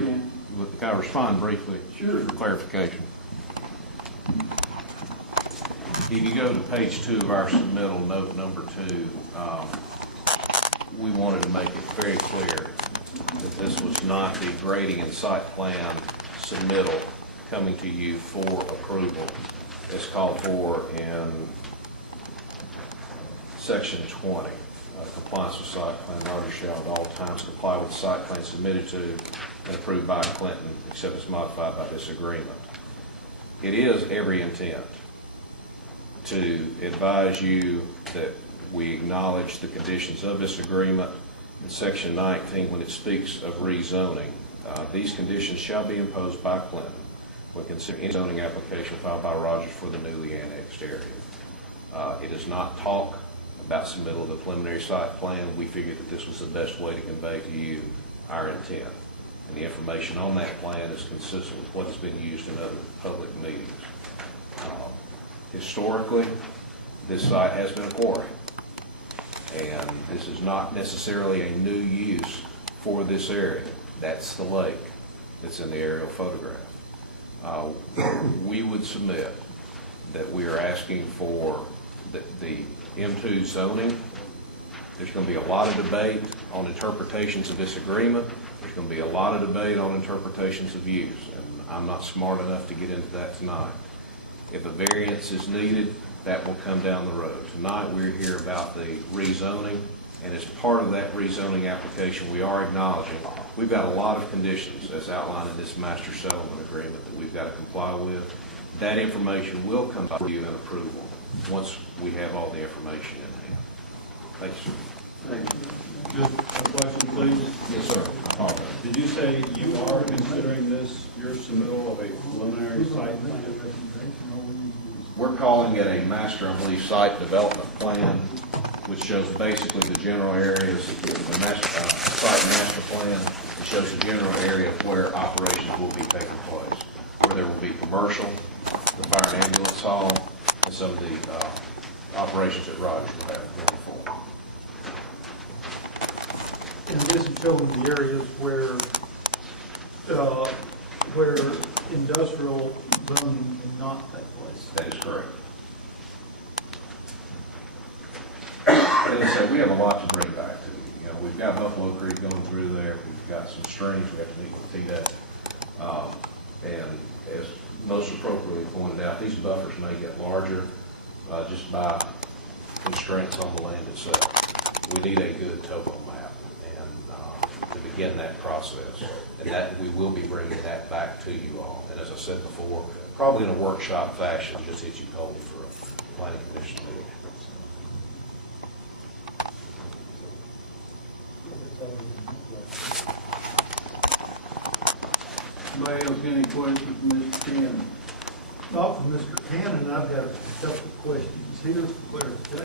Can I respond briefly? Sure. For clarification. If you go to page 2 of our submittal, note number 2, we wanted to make it very clear that this was not the grading and site plan submittal coming to you for approval. It's called for in section 20. Compliance with site plan, Rogers shall at all times comply with site plan submitted to and approved by Clinton, except as modified by this agreement. It is every intent to advise you that we acknowledge the conditions of this agreement. In section 19, when it speaks of rezoning, these conditions shall be imposed by Clinton when considering any zoning application filed by Rogers for the newly annexed area. It does not talk about submittal of the preliminary site plan. We figured that this was the best way to convey to you our intent. And the information on that plan is consistent with what has been used in other public meetings. Historically, this site has been a quarry. And this is not necessarily a new use for this area. That's the lake that's in the aerial photograph. We would submit that we are asking for the M2 zoning. There's going to be a lot of debate on interpretations of this agreement. There's going to be a lot of debate on interpretations of use, and I'm not smart enough to get into that tonight. If a variance is needed, that will come down the road. Tonight we're here about the rezoning, and as part of that rezoning application, we are acknowledging we've got a lot of conditions as outlined in this master settlement agreement that we've got to comply with. That information will come to you in approval once we have all the information in hand. Thank you, sir. Thank you. Just a question, please. Yes, sir. I apologize. Did you say you are considering this your submittal of a preliminary site plan? We're calling it a master, I believe, site development plan, which shows basically the general areas, the master, site master plan. It shows the general area where operations will be taking place, where there will be commercial, the fire and ambulance hall, and some of the operations that Rogers will have moving forward. And this is showing the areas where industrial zoning cannot take place. That is correct. As I said, we have a lot to bring back to you. You know, we've got Buffalo Creek going through there. We've got some streams we have to meet with TDEC. And as most appropriately pointed out, these buffers may get larger just by constraints on the land itself. We need a good topo map and to begin that process. And that we will be bringing that back to you all. And as I said before, probably in a workshop fashion, just hit you cold for a planning commission meeting. Anybody else got any questions for Mr. Cannon? Not for Mr. Cannon, I've got a couple of questions here for clarification.